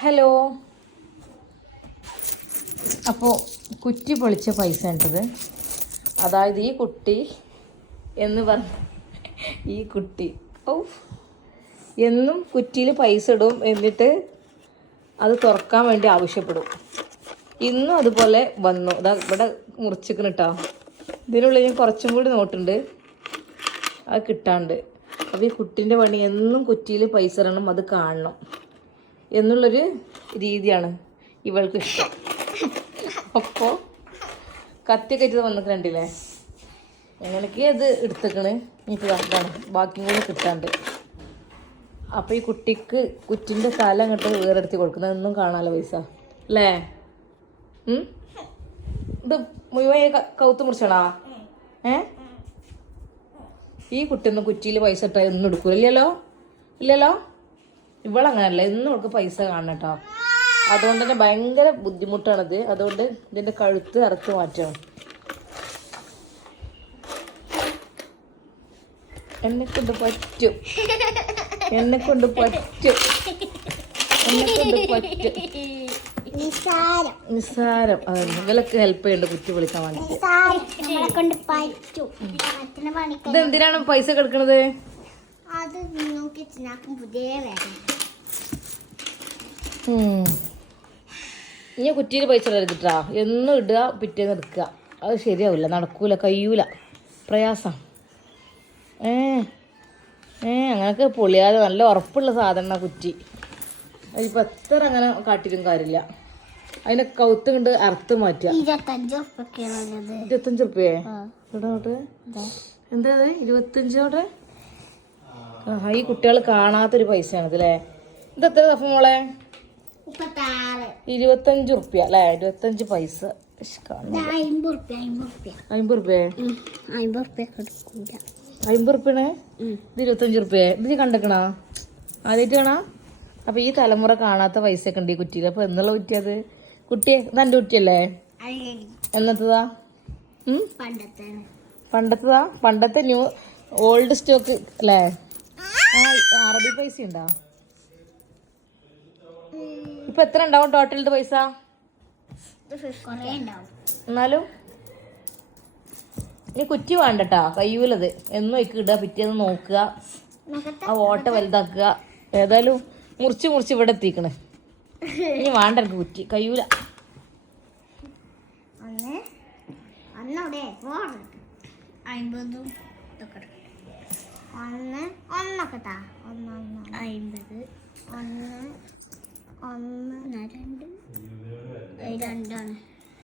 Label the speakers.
Speaker 1: Hello. അപ്പോൾ കുറ്റി പൊളിച്ച പൈസ ഉണ്ടത്. അതായത് ഈ കുട്ടി എന്ന് പറഞ്ഞ ഈ കുട്ടി. ഓ എന്നും കുറ്റിയിൽ പൈസ ഇടും എന്നിട്ട് അത് തുറക്കാൻ വേണ്ടി ആവശ്യപ്പെടും. ഇന്നും അതുപോലെ വന്നു. ഇതാ ഇവിടെ മുറിച്ചിക്കണം കേട്ടോ ഇതിനുള്ളിൽ ഞാൻ കുറച്ചും കൂടി നോട്ടുണ്ട്. അത് കിട്ടാണ്ട്. അപ്പോൾ ഈ കുട്ടീന്റെ പണി എന്നും കുറ്റിയിൽ പൈസ ഇടണം അത് കാണണം. എന്നുള്ളൊരു രീതിയാണ് ഇവൾക്ക് ഇഷ്ടം. അപ്പോൾ കത്തിയൊക്കെ ഇത് വന്നിട്ട് കണ്ടില്ലേ? എങ്ങനെയൊക്കെ അത് എടുത്തേക്കണ്? എനിക്ക് ഇതാണ്. ബാക്കി കൂടി കിട്ടാണ്ട്. അപ്പോൾ ഈ കുട്ടിക്ക് കുറ്റിന്റെ തല അങ്ങോട്ട് വേറെടുത്തി കൊടുക്കുന്നത് ഒന്നും കാണാമല്ലോ പൈസ? അല്ലേ? ഇത് മുഴുവൻ കൗത്ത് മുറിച്ചണാ? ഏ? ഈ കുട്ടിയൊന്നും കുറ്റിയിൽ പൈസ ഇട്ടാൽ ഒന്നും എടുക്കൂല. ഇല്ലല്ലോ? ഇല്ലല്ലോ? ഇവളങ്ങനല്ല എന്നും അവൾക്ക് പൈസ കാണണം കേട്ടോ അതുകൊണ്ട് തന്നെ ഭയങ്കര ബുദ്ധിമുട്ടാണിത്. അതുകൊണ്ട് ഇതിന്റെ കഴുത്ത് അറുത്ത് മാറ്റണം. എന്നെ കൊണ്ട് പറ്റും. എന്നെ കൊണ്ട് പറ്റും. എന്നെ കൊണ്ട് പറ്റും
Speaker 2: നിസാരം
Speaker 1: ഇവലൊക്കെ ഹെൽപ്പ് ചെയ്യണ്ട കുറ്റി വിളിക്കാൻ വേണ്ടി. ഇതെന്തിനാണ് പൈസ കിടക്കണത്?
Speaker 2: നോക്കി ചിനാക്കും പുതിയ
Speaker 1: ഉം. ഇനി കുറ്റിയിൽ പൈസ ഇടരുതിട്ടാ എന്നും ഇടുക പിറ്റേന്ന് എടുക്കുക. അത് ശരിയാവില്ല നടക്കൂല കഴിയൂല. പ്രയാസം. ഏ ഏ അങ്ങനൊക്കെ പൊളിയാതെ നല്ല ഉറപ്പുള്ള സാധന കുറ്റി. അതിപ്പോൾ എത്ര അങ്ങനെ കാട്ടിലും കാര്യമില്ല. അതിനെ കൗത്ത് കണ്ട് അറുത്ത് മാറ്റുക.
Speaker 2: ഇരുപത്തഞ്ച്
Speaker 1: നോട്ട് എന്താ ഇരുപത്തഞ്ചോടെ ഈ കുട്ടികൾ കാണാത്തൊരു പൈസയാണ് അല്ലേ ഇത് എത്ര ദഫ മോളെ? ഇരുപത്തഞ്ച് റുപ്യ അല്ലേ? ഇരുപത്തഞ്ച് പൈസ.
Speaker 2: അമ്പത് ഉറുപ്പ്യ അമ്പത് ഉറുപ്പ്യ. ഉറുപ്പ്യ?
Speaker 1: ഇത് ഇരുപത്തഞ്ച് റുപ്യ ഇത് കണ്ടേക്കണോ? ആദ്യമായിട്ട് കാണാ? അപ്പൊ ഈ തലമുറ കാണാത്ത പൈസ ഒക്കെ ഉണ്ട് ഈ കുറ്റിയിൽ അപ്പൊ എന്നുള്ള കുറ്റിയത് കുട്ടിയെ ഇത് കുട്ടിയല്ലേ കുറ്റിയല്ലേ? എന്നത്തതാ?
Speaker 2: പണ്ടത്തെ
Speaker 1: പണ്ടത്തതാ? പണ്ടത്തെ ന്യൂ ഓൾഡ് സ്റ്റോക്ക് അല്ലേ? അറബി പൈസ ഉണ്ടോ? ഇപ്പൊ എത്ര ഉണ്ടാവും ടോട്ടലിന്റെ പൈസ? എന്നാലും ഇനി കുറ്റി വേണ്ടട്ടാ കയ്യൂലത്. എന്നും ഒക്കെ ഇടുക പിറ്റേന്ന് നോക്കുക. ആ ഓട്ട വലുതാക്കുക. ഏതായാലും മുറിച്ച് മുറിച്ച് ഇവിടെ എത്തിക്കണേ. ഇനി വേണ്ട എനിക്ക് കുറ്റി കയ്യൂല.
Speaker 2: എടുക്കാം. ഒന്ന് ഒന്നൊക്കെ താ. ഒന്ന് ഒന്ന് അമ്പത് ഒന്ന് ഒന്ന് രണ്ട്. രണ്ടാണ്